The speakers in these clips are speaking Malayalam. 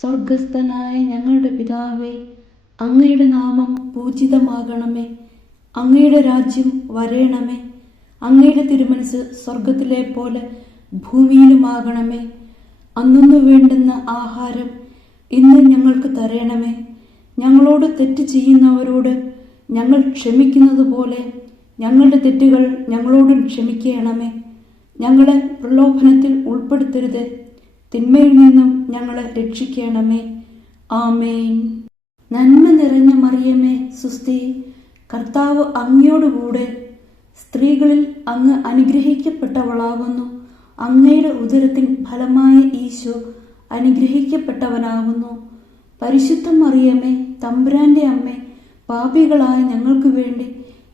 സ്വർഗസ്ഥനായ ഞങ്ങളുടെ പിതാവേ, അങ്ങയുടെ നാമം പൂജിതമാകണമേ. അങ്ങയുടെ രാജ്യം വരേണമേ. അങ്ങയുടെ തിരുമനസ് സ്വർഗത്തിലെ പോലെ ഭൂമിയിലുമാകണമേ. അന്നു വേണ്ടുന്ന ആഹാരം ഇന്ന് ഞങ്ങൾക്ക് തരണമേ. ഞങ്ങളോട് തെറ്റ് ചെയ്യുന്നവരോട് ഞങ്ങൾ ക്ഷമിക്കുന്നത് പോലെ ഞങ്ങളുടെ തെറ്റുകൾ ഞങ്ങളോടും ക്ഷമിക്കണമേ. ഞങ്ങളെ പ്രലോഭനത്തിൽ ഉൾപ്പെടുത്തരുത്, തിന്മയിൽ നിന്നും ഞങ്ങളെ രക്ഷിക്കണമേ. ആമേൻ. നന്മ നിറഞ്ഞ മറിയമേ, സുസ്തി, കർത്താവ് അങ്ങയോടുകൂടെ സ്ത്രീകളിൽ അങ്ങ് അനുഗ്രഹിക്കപ്പെട്ടവളാകുന്നു. അങ്ങയുടെ ഉദരത്തിൻ ഫലമായ ഈശോ അനുഗ്രഹിക്കപ്പെട്ടവനാകുന്നു. പരിശുദ്ധ മറിയമേ, തമ്പുരാന്റെ അമ്മേ, പാപികളായ ഞങ്ങൾക്ക് വേണ്ടി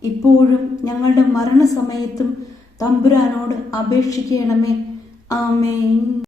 ഇപ്പോഴും ഞങ്ങളുടെ മരണസമയത്തും തമ്പുരാനോട് അപേക്ഷിക്കണമേ. ആമേൻ.